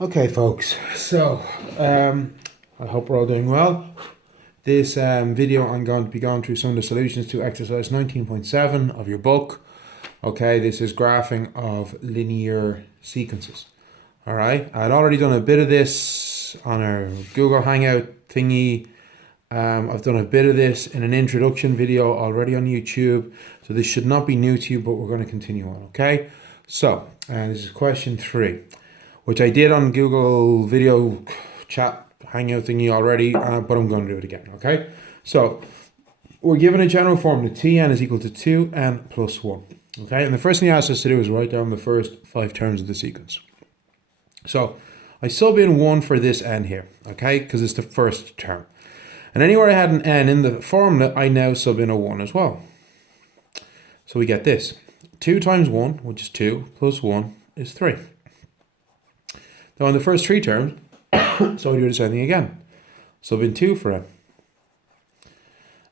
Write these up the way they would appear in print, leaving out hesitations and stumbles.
Okay, folks, so I hope we're all doing well. This video, I'm going to be going through some of the solutions to exercise 19.7 of your book. Okay, this is graphing of linear sequences. All right, I'd already done a bit of this on our Google Hangout thingy. I've done a bit of this in an introduction video already on YouTube, so this should not be new to you, but we're going to continue on, okay? So, this is question 3, which I did on Google video chat hangout thingy already, but I'm going to do it again, okay? So, we're given a general formula, Tn is equal to 2n plus 1, okay? And the first thing it asks us to do is write down the first 5 terms of the sequence. So, I sub in 1 for this n here, okay? Because it's the first term. And anywhere I had an n in the formula, I now sub in a 1 as well. So we get this. 2 times 1, which is 2, plus 1 is 3. Now in the first 3 terms, so I do the same thing again. Sub in 2 for n.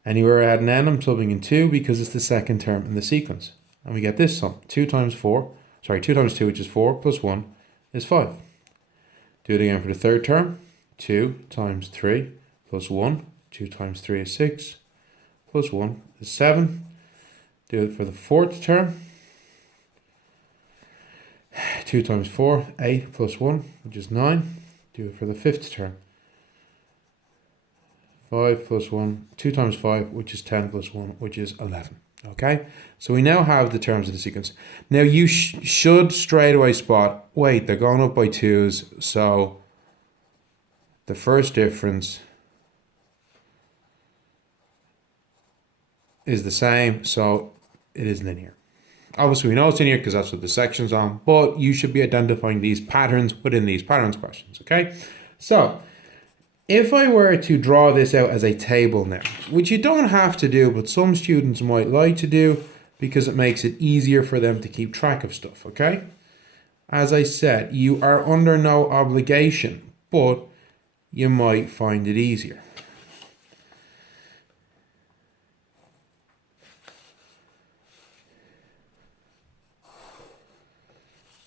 Anywhere I had an n, I'm subbing in 2 because it's the second term in the sequence. And we get this sum. 2 times 2, which is 4, plus 1 is 5. Do it again for the third term. 2 times 3 plus 1. 2 times 3 is 6, plus 1 is 7. Do it for the fourth term. 2 times 4, 8, plus 1, which is 9. Do it for the fifth term. 5 plus 1, 2 times 5, which is 10, plus 1, which is 11. Okay, so we now have the terms of the sequence. Now you should straight away spot, wait, they're going up by 2s, so the first difference is the same, so it is linear. Obviously we know it's linear because that's what the section's on, but you should be identifying these patterns within these patterns questions, okay? So, if I were to draw this out as a table now, which you don't have to do, but some students might like to do because it makes it easier for them to keep track of stuff, okay? As I said, you are under no obligation, but you might find it easier.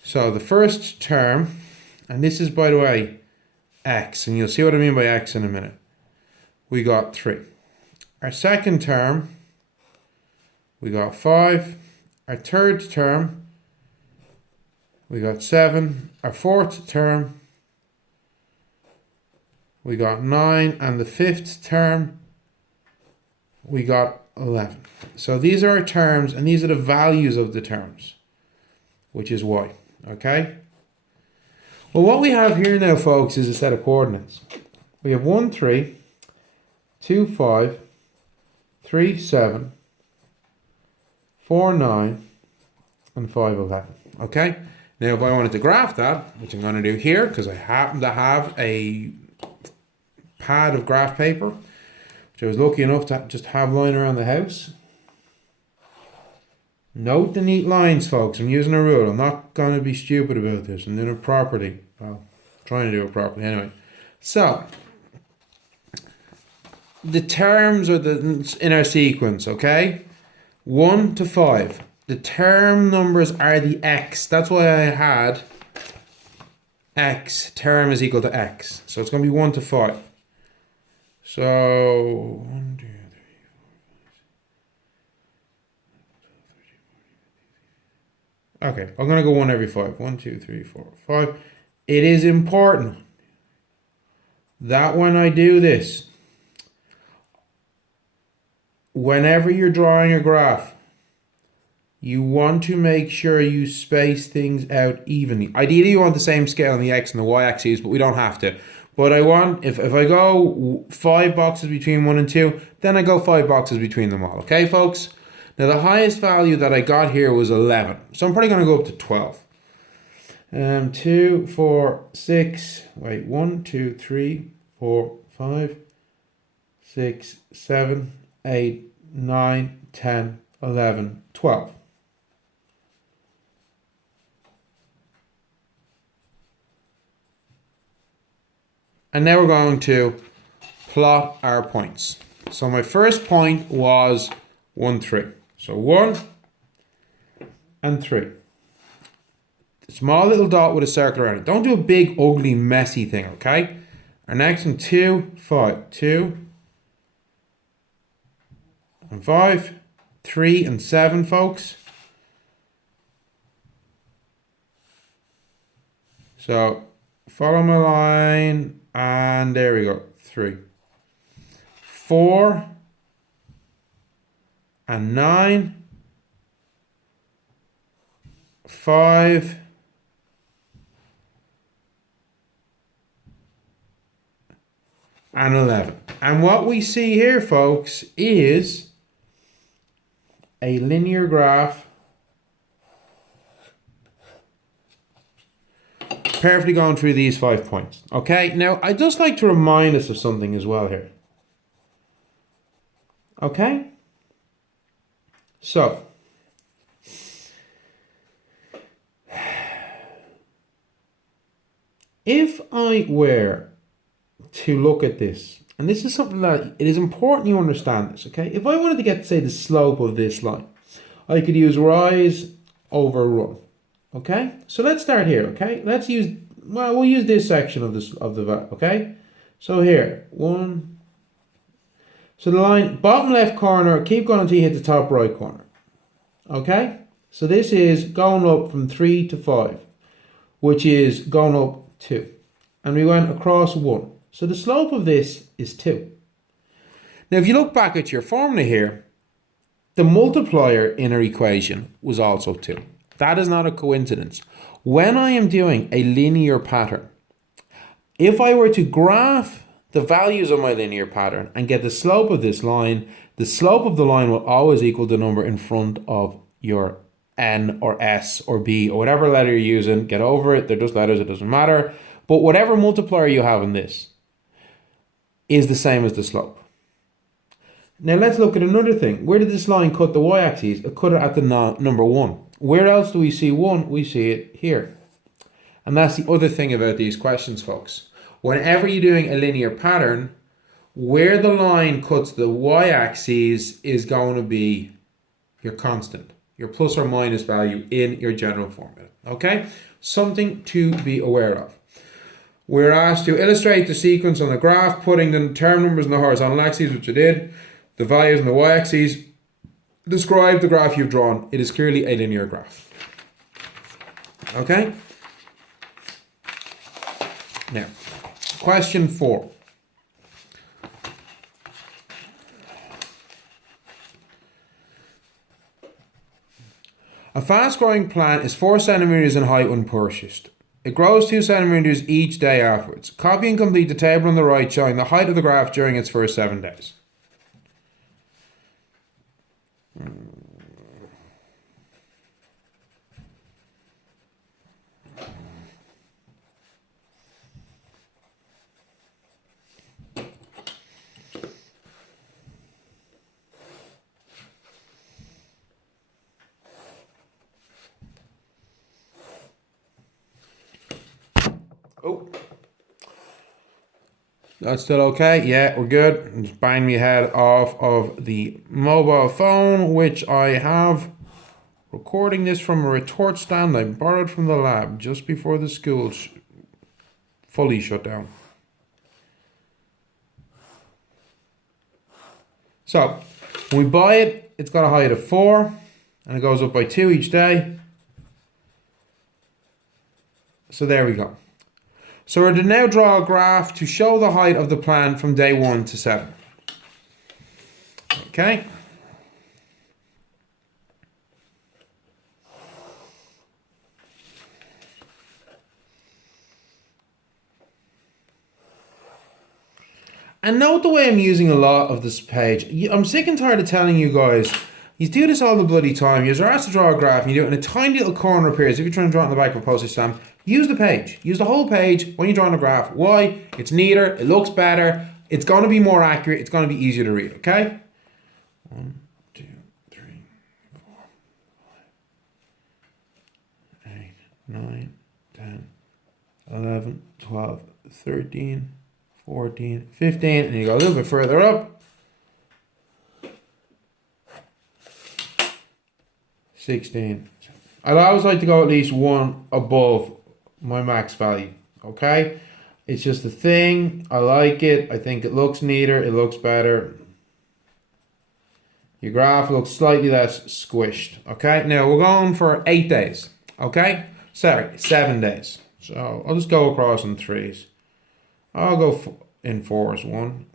So the first term, and this is, by the way, x, and you'll see what I mean by x in a minute. We got 3. Our second term, we got 5. Our third term, we got 7. Our fourth term, we got 9. And the fifth term, we got 11. So these are our terms, and these are the values of the terms, which is y. Okay? Well, what we have here now, folks, is a set of coordinates. We have 1, 3, 2, 5, 3, 7, 4, 9, and 5, 11. Okay? Now, if I wanted to graph that, which I'm going to do here, because I happen to have a pad of graph paper, which I was lucky enough to just have lying around the house. Note the neat lines, folks. I'm using a rule. I'm not going to be stupid about this. I'm doing it properly. Well, trying to do it properly anyway. So, the terms are in our sequence, okay? 1 to 5. The term numbers are the x. That's why I had x, term is equal to x. So it's going to be 1 to 5. So, 1, 2, okay, I'm going to go 1 every 5. 1, 2, 3, 4, 5. It is important that when I do this, whenever you're drawing a graph, you want to make sure you space things out evenly. Ideally, you want the same scale on the x and the y axes, but we don't have to. But I want, if I go 5 boxes between 1 and 2, then I go 5 boxes between them all. Okay, folks? Now, the highest value that I got here was 11. So I'm probably going to go up to 12. 2, 4, 6, wait, 1, 2, 3, 4, 5, 6, 7, 8, 9, 10, 11, 12. And now we're going to plot our points. So my first point was 1, 3. So 1 and 3. Small little dot with a circle around it. Don't do a big, ugly, messy thing, okay? Our next one, 2, 5. 2 and 5. 3 and 7, folks. So, follow my line, and there we go, 3. 4 and 9. 5 and 11. And what we see here, folks, is a linear graph perfectly going through these 5 points. Okay, now I'd just like to remind us of something as well here. Okay, so if I were to look at this, and this is something that it is important you understand this, okay? If I wanted to get, say, the slope of this line, I could use rise over run, okay? So let's start here, okay? Let's use, well, we'll use this section of this, okay? So here, 1. So the line, bottom left corner, keep going until you hit the top right corner, okay? So this is going up from 3 to 5, which is going up 2. And we went across 1. So the slope of this is 2. Now, if you look back at your formula here, the multiplier in our equation was also 2. That is not a coincidence. When I am doing a linear pattern, if I were to graph the values of my linear pattern and get the slope of this line, the slope of the line will always equal the number in front of your N or S or B or whatever letter you're using. Get over it. They're just letters. It doesn't matter. But whatever multiplier you have in this is the same as the slope. Now let's look at another thing. Where did this line cut the y-axis? It cut it at the number 1. Where else do we see 1? We see it here. And that's the other thing about these questions, folks. Whenever you're doing a linear pattern, where the line cuts the y-axis is going to be your constant, your plus or minus value in your general formula. Okay? Something to be aware of. We're asked to illustrate the sequence on the graph, putting the term numbers in the horizontal axes, which I did, the values on the y-axis. Describe the graph you've drawn. It is clearly a linear graph. Okay? Now, question 4. A fast-growing plant is 4 centimeters in height when purchased. It grows 2 centimeters each day afterwards. Copy and complete the table on the right showing the height of the graph during its first 7 days. Oh, that's still okay. Yeah, we're good. Just bang my head off of the mobile phone, which I have. Recording this from a retort stand I borrowed from the lab just before the school fully shut down. So, when we buy it, it's got a height of 4, and it goes up by 2 each day. So there we go. So we're to now draw a graph to show the height of the plant from day 1 to 7. Okay. And note the way I'm using a lot of this page. I'm sick and tired of telling you guys, you do this all the bloody time. You're asked to draw a graph and you do it in a tiny little corner appears. If you're trying to draw it on the back of a postage stamp, use the page. Use the whole page when you're drawing a graph. Why? It's neater, it looks better, it's going to be more accurate, it's going to be easier to read, okay? 1, 2, 3, 4, 5, 8, 9, 10, 11, 12, 13, 14, 15, and you go a little bit further up. 16. I'd always like to go at least one above my max value, okay? It's just a thing. I like it. I think it looks neater. It looks better. Your graph looks slightly less squished, okay? Now, we're going for 8 days, okay? Sorry, 7 days. So, I'll just go across in 3s. I'll go in 4s. 1.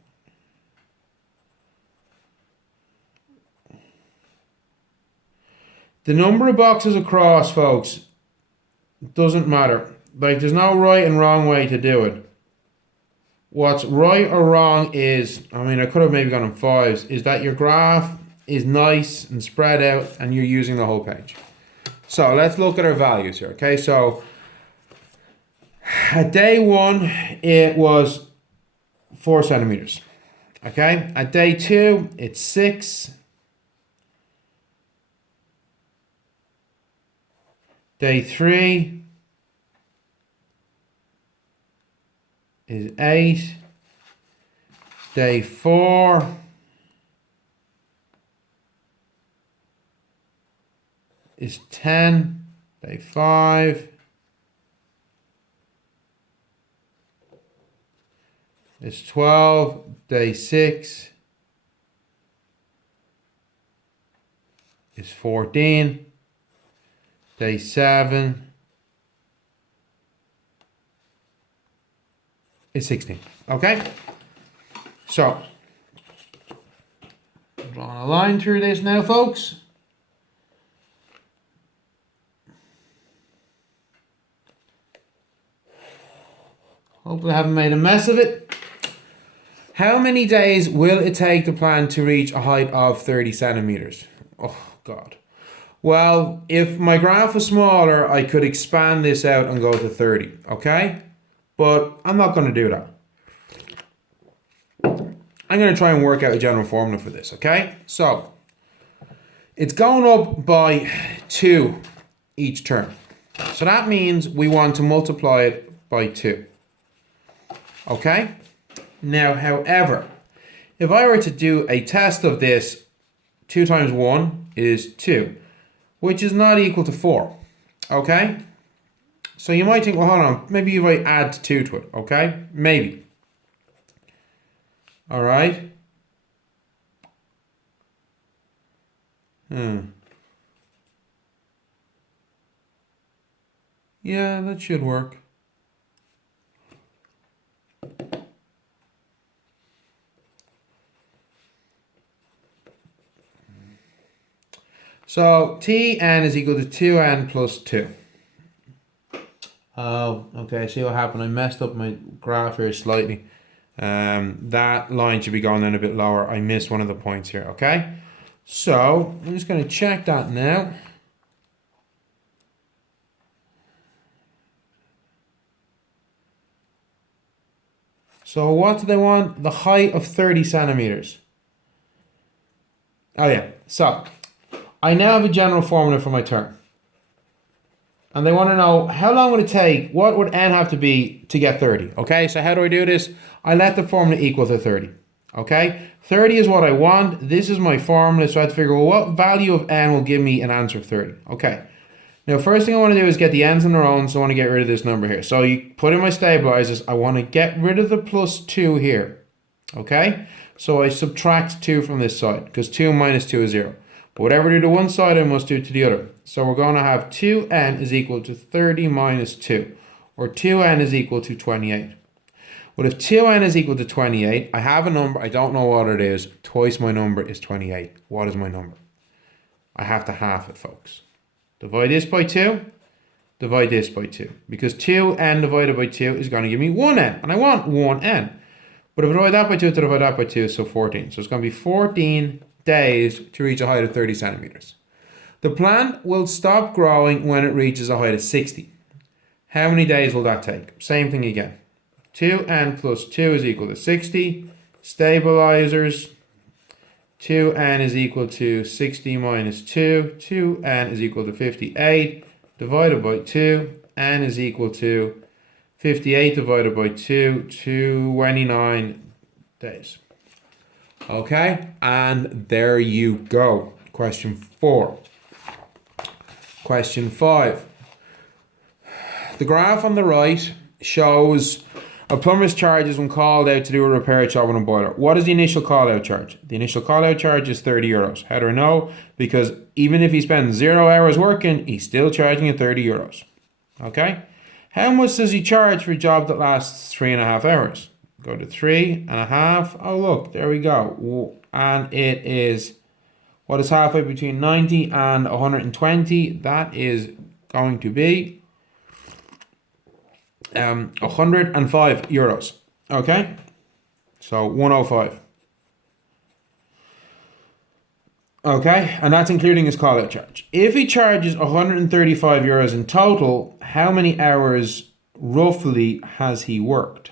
The number of boxes across, folks, doesn't matter. Like, there's no right and wrong way to do it. What's right or wrong is, I mean, I could have maybe gone in 5s, is that your graph is nice and spread out and you're using the whole page. So let's look at our values here, okay? So at day 1, it was 4 centimeters, okay? At day 2, it's 6. Day 3 is 8. Day 4 is 10. Day 5 is 12. Day 6 is 14. Day 7 is 16. Okay? So, drawing a line through this now, folks. Hopefully I haven't made a mess of it. How many days will it take the plant to reach a height of 30 centimeters? Oh, God. Well, if my graph was smaller, I could expand this out and go to 30, okay? But I'm not going to do that. I'm going to try and work out a general formula for this, okay? So, it's going up by 2 each term. So that means we want to multiply it by 2. Okay? Now, however, if I were to do a test of this, 2 times 1 is 2, which is not equal to 4. Okay? So you might think, well, hold on, maybe if I add 2 to it, okay? Maybe. All right? Yeah, that should work. So Tn is equal to 2n plus 2. Oh, okay, see what happened? I messed up my graph here slightly. That line should be going down a bit lower. I missed one of the points here, okay? So, I'm just going to check that now. So what do they want? The height of 30 centimeters. Oh yeah, so I now have a general formula for my term. And they want to know how long would it take, what would n have to be to get 30? Okay, so how do I do this? I let the formula equal to 30. Okay, 30 is what I want. This is my formula, so I have to figure, well, what value of n will give me an answer of 30? Okay, now first thing I want to do is get the n's on their own, so I want to get rid of this number here. So you put in my stabilizers, I want to get rid of the plus 2 here. Okay, so I subtract 2 from this side, because 2 minus 2 is 0. But whatever I do to one side, I must do to the other. So we're going to have 2n is equal to 30 minus 2, or 2n is equal to 28. Well, if 2n is equal to 28, I have a number, I don't know what it is. Twice my number is 28. What is my number? I have to half it, folks. Divide this by 2, divide this by 2. Because 2n divided by 2 is going to give me 1n, and I want 1n. But if I divide that by 2 to divide that by 2, so 14. So it's going to be 14 days to reach a height of 30 centimeters. The plant will stop growing when it reaches a height of 60. How many days will that take? Same thing again. 2n plus 2 is equal to 60. Stabilizers. 2n is equal to 60 minus 2. 2n is equal to 58 divided by 2. n is equal to 58 divided by 2. 29 days. Okay, and there you go. Question 4. Question 5. The graph on the right shows a plumber's charges when called out to do a repair job on a boiler. What is the initial call out charge? The initial call out charge is 30 euros. How do I know? Because even if he spends 0 hours working, he's still charging you 30 euros. Okay? How much does he charge for a job that lasts 3.5 hours? Go to 3.5. Oh, look, there we go. And it is, what is halfway between 90 and 120? That is going to be 105 euros. Okay? So 105. Okay? And that's including his call out charge. If he charges 135 euros in total, how many hours roughly has he worked?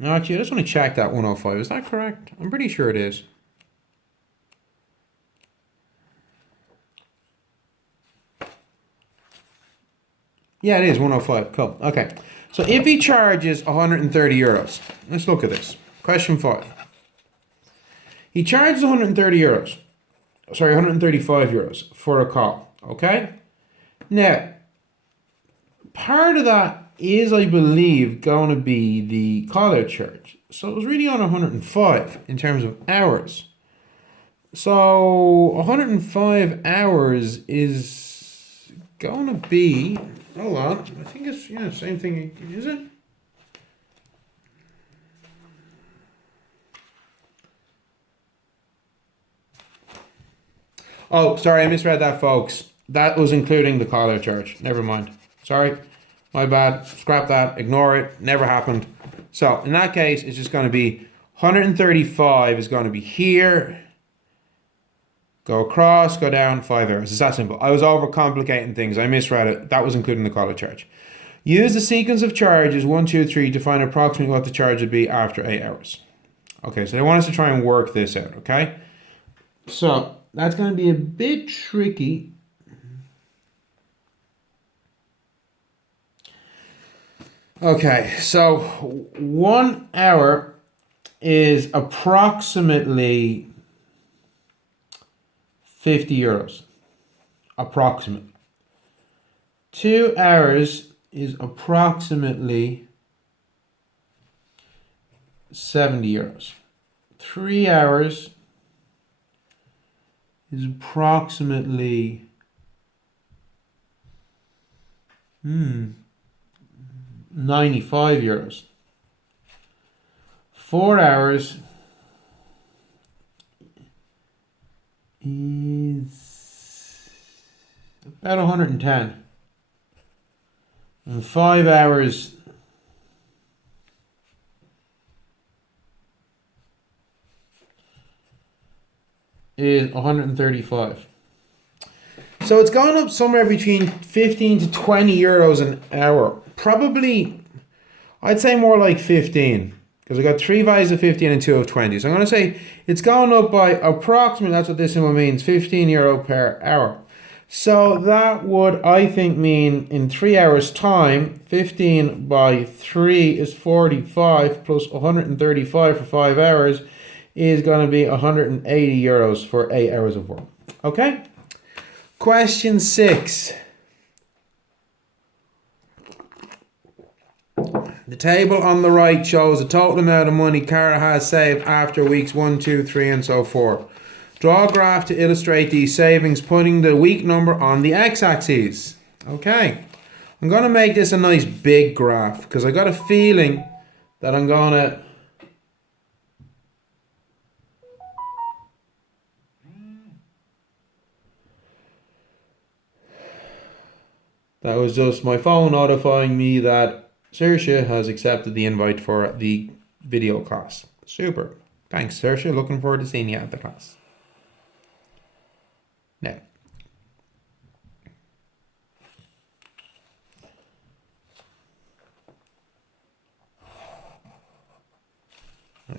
No, actually, I just want to check that 105. Is that correct? I'm pretty sure it is. Yeah, it is 105. Cool. Okay. So if he charges 130 euros, let's look at this. Question 5. He charges 130 euros. Sorry, 135 euros for a call. Okay? Now, part of that is, I believe, going to be the call out charge. So it was really on 105 in terms of hours. So 105 hours is going to be, hold on, I think it's, yeah, same thing, is it? Oh, sorry, I misread that, folks. That was including the call out charge. Never mind. Sorry. My bad. Scrap that. Ignore it. Never happened. So, in that case, it's just going to be 135 is going to be here. Go across, go down, 5 hours. It's that simple. I was overcomplicating things. I misread it. That was including the call out charge. Use the sequence of charges 1, 2, 3 to find approximately what the charge would be after 8 hours. Okay, so they want us to try and work this out, okay? So, that's going to be a bit tricky. Okay, so 1 hour is approximately 50 euros. Approximate. 2 hours is approximately 70 euros. 3 hours is approximately 95 euros. 4 hours is about 110. And 5 hours is 135. So it's gone up somewhere between 15 to 20 euros an hour. Probably, I'd say more like 15. Because I got 3 values of 15 and 2 of 20. So I'm going to say it's gone up by approximately, that's what this symbol means, 15 euro per hour. So that would, I think, mean in 3 hours time, 15 by 3 is 45 plus 135 for 5 hours is going to be 180 euros for 8 hours of work. Okay? Question 6. The table on the right shows the total amount of money Cara has saved after weeks 1, 2, 3 and so forth. Draw a graph to illustrate these savings, putting the week number on the x-axis. Okay. I'm going to make this a nice big graph because I got a feeling that I'm going to... That was just my phone notifying me that Saoirse has accepted the invite for the video class. Super. Thanks, Saoirse. Looking forward to seeing you at the class. Now.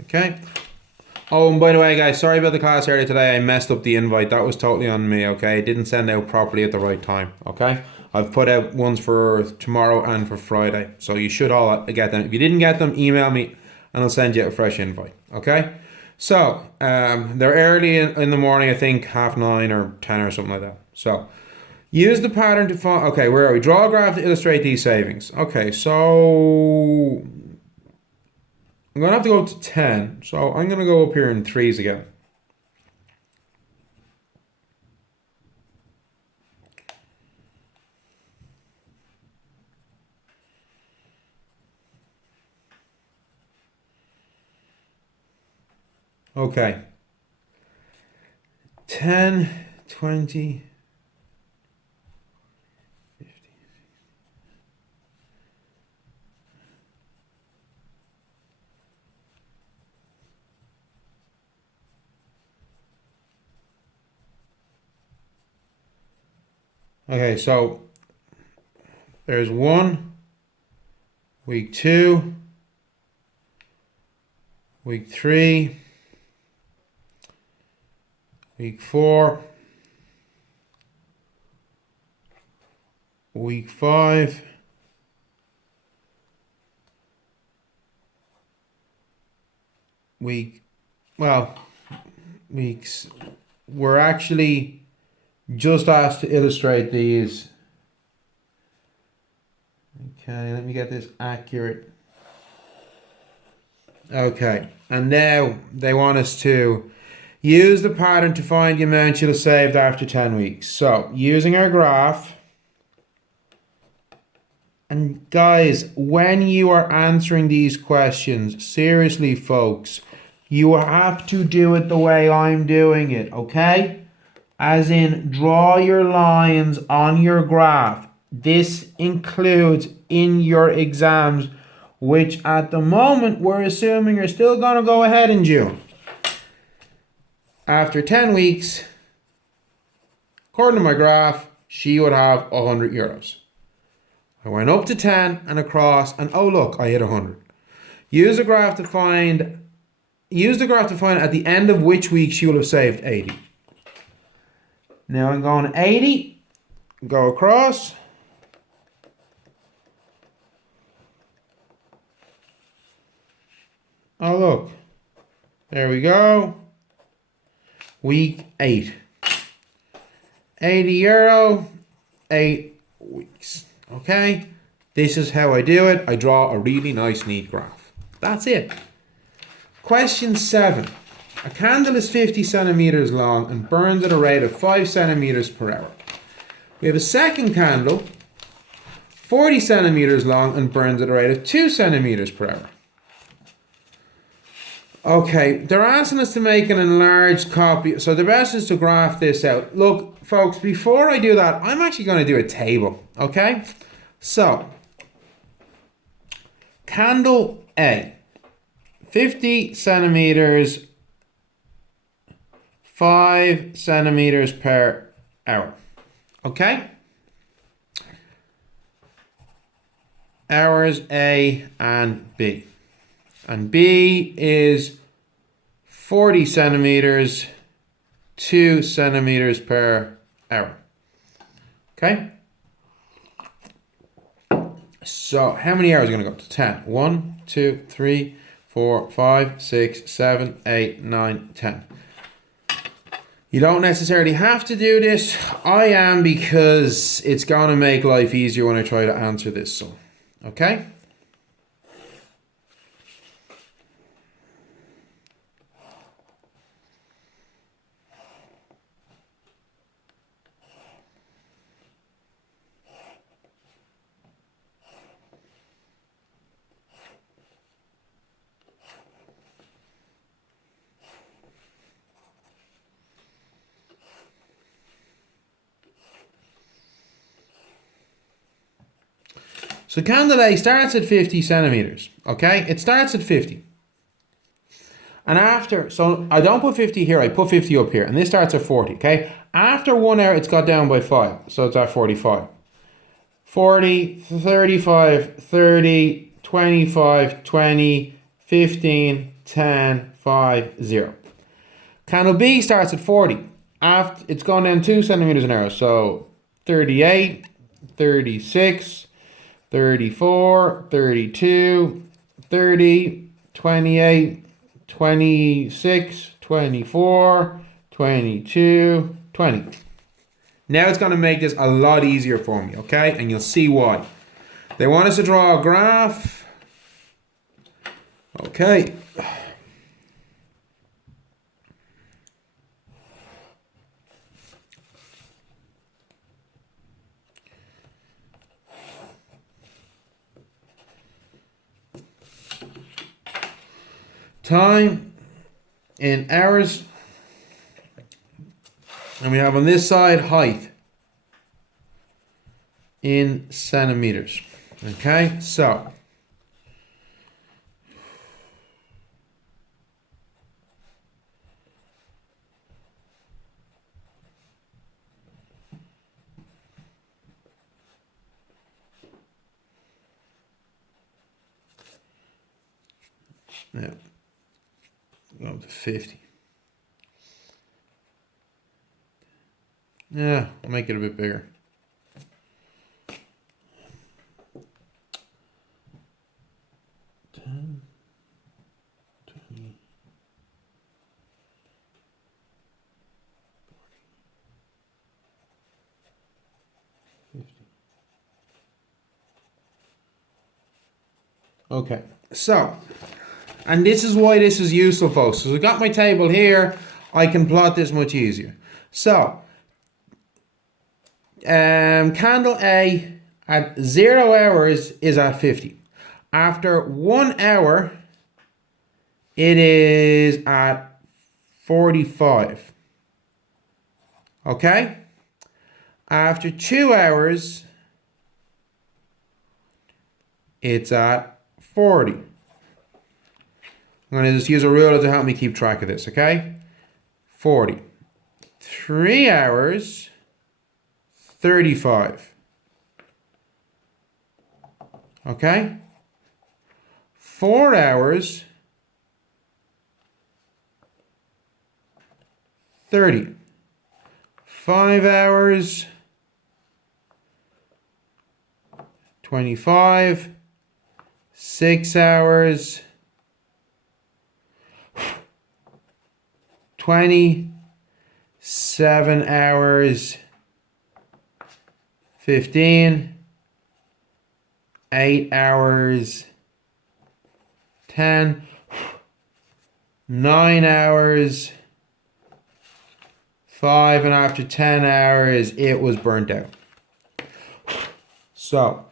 Okay. Oh, and by the way, guys, sorry about the class earlier today. I messed up the invite. That was totally on me, okay? It didn't send out properly at the right time, okay? I've put out ones for tomorrow and for Friday, so you should all get them. If you didn't get them, email me and I'll send you a fresh invite, okay? So, they're early in the morning, I think 9:30 or 10 or something like that. So, use the pattern to find, okay, where are we? Draw a graph to illustrate these savings. Okay, so I'm going to have to go up to 10. So, I'm going to go up here in threes again. Okay. 10, 20, 50. Okay, so there's 1, week 2, week 3, week 4, week 5, weeks. We're actually just asked to illustrate these. Okay, let me get this accurate. Okay, and now they want us to use the pattern to find the amount you'll have saved after 10 weeks. So, using our graph. And guys, when you are answering these questions, seriously folks, you have to do it the way I'm doing it, okay? As in, draw your lines on your graph. This includes in your exams, which at the moment we're assuming are still going to go ahead in June. After 10 weeks, according to my graph, she would have 100 euros. I went up to 10 and across, and oh look, I hit 100. Use the graph to find at the end of which week she will have saved 80. Now I'm going 80, go across. Oh look, there we go. Week 8. 80 euro, 8 weeks. Okay, this is how I do it. I draw a really nice, neat graph. That's it. Question 7. A candle is 50 centimeters long and burns at a rate of 5 centimeters per hour. We have a second candle, 40 centimeters long and burns at a rate of 2 centimeters per hour. Okay, they're asking us to make an enlarged copy. So the best is to graph this out. Look, folks, before I do that, I'm actually going to do a table, okay? So, candle A, 50 centimeters, 5 centimeters per hour, okay? Hours A and B. And B is 40 centimeters, 2 centimeters per hour. Okay? So, how many hours are going to go up to 10? 1, 2, 3, 4, 5, 6, 7, 8, 9, 10. You don't necessarily have to do this. I am, because it's going to make life easier when I try to answer this. So, okay? So candle A starts at 50 centimeters, okay? It starts at 50. And after, so I don't put 50 here, I put 50 up here. And this starts at 40, okay? After 1 hour, it's got down by 5. So it's at 45. 40, 35, 30, 25, 20, 15, 10, 5, 0. Candle B starts at 40. After, it's gone down 2 centimeters an hour. So 38, 36, 34, 32, 30, 28, 26, 24, 22, 20. Now it's going to make this a lot easier for me, okay? And you'll see why. They want us to draw a graph. Okay. Time in hours. And we have on this side height in centimeters. Okay, so yeah, go up to 50. Yeah, I'll make it a bit bigger. Okay, so, and this is why this is useful, folks. So I've got my table here. I can plot this much easier. So, candle A at 0 hours is at 50. After 1 hour, it is at 45. Okay? After 2 hours, it's at 40. I'm going to just use a ruler to help me keep track of this, okay? 40. 3 hours, 35. Okay? 4 hours, 30. 5 hours, 25. 6 hours, 20. 7 hours, 15. 8 hours, 10. 9 hours, 5, and after 10 hours, it was burnt out. So,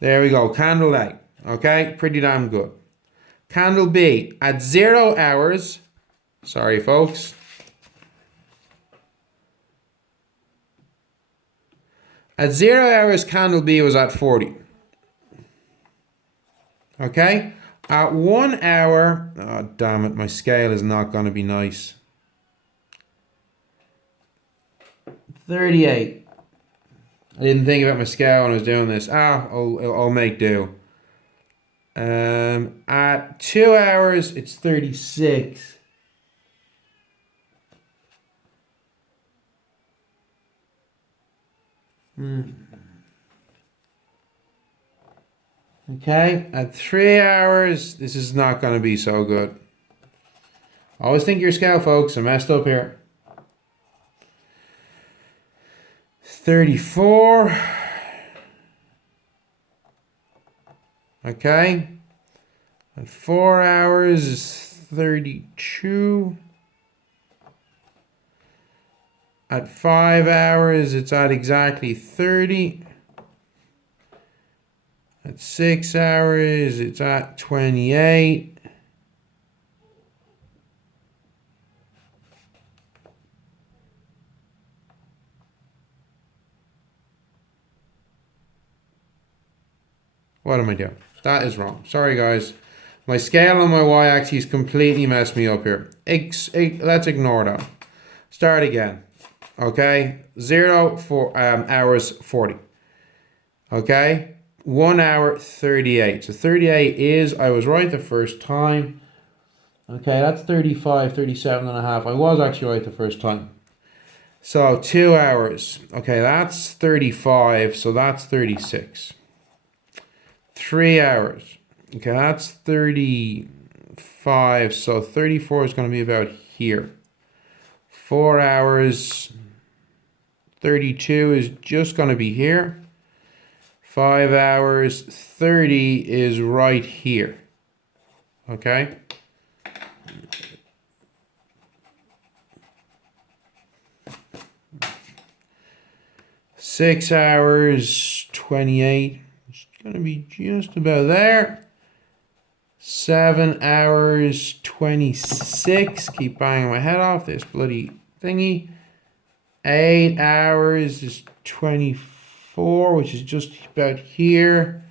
there we go, candle A. Okay, pretty damn good. Candle B, at 0 hours, sorry folks, at 0 hours, candle B was at 40. Okay, at 1 hour, oh damn it, my scale is not going to be nice. 38. I didn't think about my scale when I was doing this. I'll make do. At 2 hours, it's 36. Okay, at 3 hours, this is not going to be so good. Always think your scale, folks. I messed up here. 34. Okay. At 4 hours is 32. At 5 hours, it's at exactly 30. At 6 hours, it's at 28. What am I doing? That is wrong. Sorry, guys. My scale on my y-axis completely messed me up here. Let's ignore that. Start again. Okay? 0 for hours 40. Okay? 1 hour 38. So 38 is, I was right the first time. Okay, that's 35, 37 and a half. I was actually right the first time. So 2 hours. Okay, that's 35, so that's 36. 3 hours. Okay, that's 35. So 34 is going to be about here. 4 hours, 32 is just going to be here. 5 hours, 30 is right here. Okay? Six hours, 28. It's going to be just about there. 7 hours, 26. Keep banging my head off this bloody thingy. 8 hours is 24, which is just about here.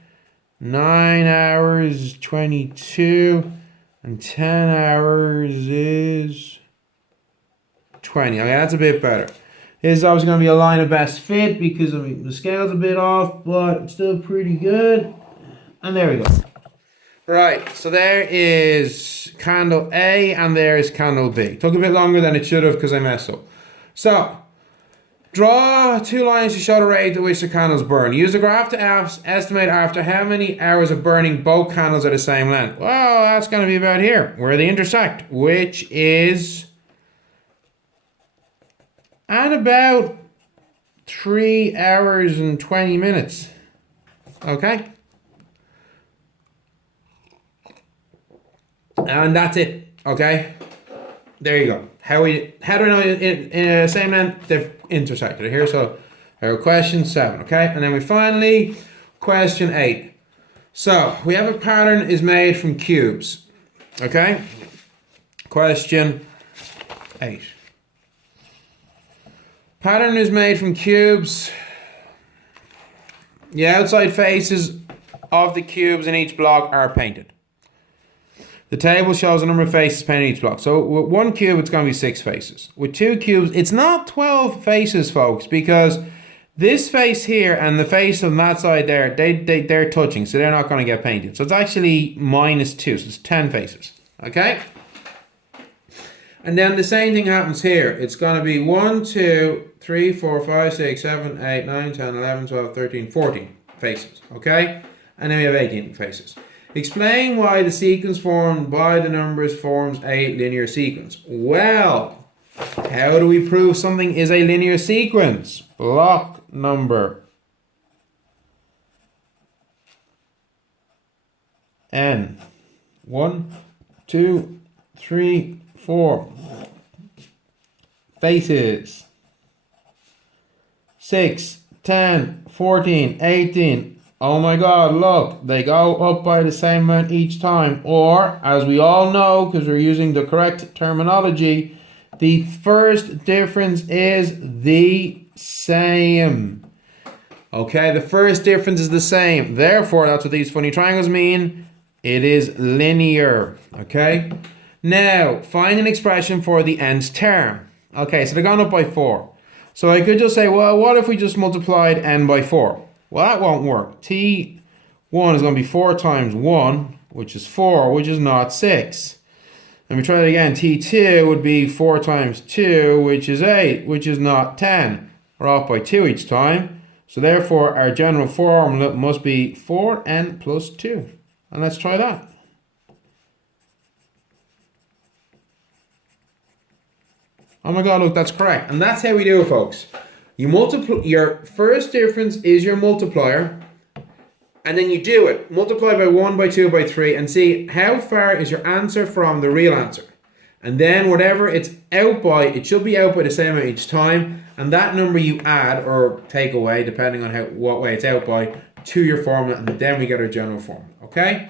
9 hours is 22. And 10 hours is 20. Okay, that's a bit better. This is obviously going to be a line of best fit because I mean, the scale's a bit off, but it's still pretty good. And there we go. Right, so there is candle A and there is candle B. Took a bit longer than it should have because I messed up. So, draw 2 lines to show the rate at which the candles burn. Use the graph to estimate after how many hours of burning both candles are the same length. Well, that's going to be about here, where they intersect, which is at about 3 hours and 20 minutes. Okay? And that's it. Okay? There you go. How do I know in same length they've intersected here? So our question 7, okay? And then we finally question 8. So we have a pattern is made from cubes. Okay? Question 8. Pattern is made from cubes. The outside faces of the cubes in each block are painted. The table shows the number of faces painted in each block. So with 1 cube, it's going to be 6 faces. With 2 cubes, it's not 12 faces, folks, because this face here and the face on that side there, they're touching, so they're not going to get painted. So it's actually -2, so it's 10 faces. Okay? And then the same thing happens here. It's going to be 1, 2, 3, 4, 5, 6, 7, 8, 9, 10, 11, 12, 13, 14 faces. Okay? And then we have 18 faces. Explain why the sequence formed by the numbers forms a linear sequence. Well, how do we prove something is a linear sequence? Block number n. 1, 2, 3, 4 faces. 6, 10, 14, 18. Oh my God, look, they go up by the same amount each time. Or, as we all know, because we're using the correct terminology, the first difference is the same. Okay, the first difference is the same. Therefore, that's what these funny triangles mean. It is linear. Okay? Now, find an expression for the nth term. Okay, so they're gone up by 4. So I could just say, well, what if we just multiplied n by 4? Well, that won't work. T1 is going to be 4 times 1, which is 4, which is not 6. And we try it again. T2 would be 4 times 2, which is 8, which is not 10. We're off by 2 each time. So therefore, our general formula must be 4n plus 2. And let's try that. Oh my God, look, that's correct. And that's how we do it, folks. You multiply, your first difference is your multiplier, and then you do it. Multiply by 1, by 2, by 3, and see how far is your answer from the real answer. And then whatever it's out by, it should be out by the same amount each time, and that number you add or take away, depending on what way it's out by, to your formula, and then we get our general formula, okay?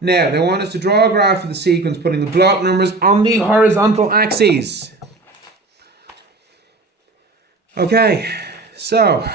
Now, they want us to draw a graph of the sequence, putting the block numbers on the horizontal axes. Okay, so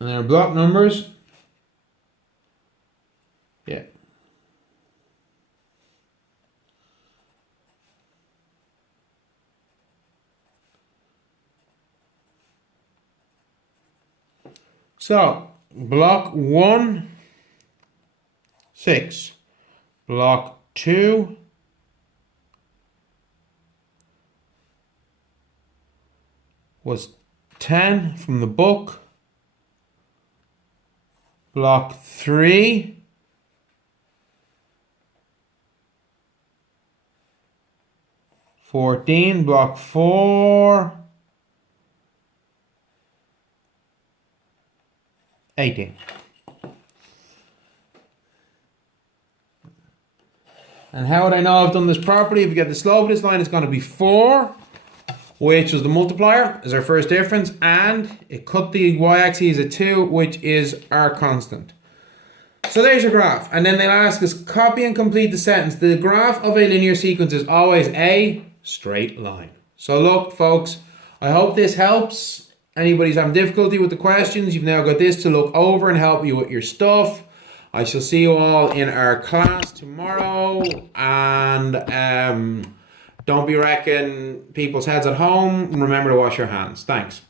And there are block numbers. Yeah. So, block 1, 6. Block 2, was 10 from the book. Block 3, 14. Block 4, 18. And how would I know I've done this properly? If you get the slope of this line, it's going to be 4, which was the multiplier, is our first difference, and it cut the y-axis at 2, which is our constant. So there's your graph, and then they'll ask us, copy and complete the sentence. The graph of a linear sequence is always a straight line. So look, folks, I hope this helps. Anybody's having difficulty with the questions, you've now got this to look over and help you with your stuff. I shall see you all in our class tomorrow, and don't be wrecking people's heads at home. Remember to wash your hands. Thanks.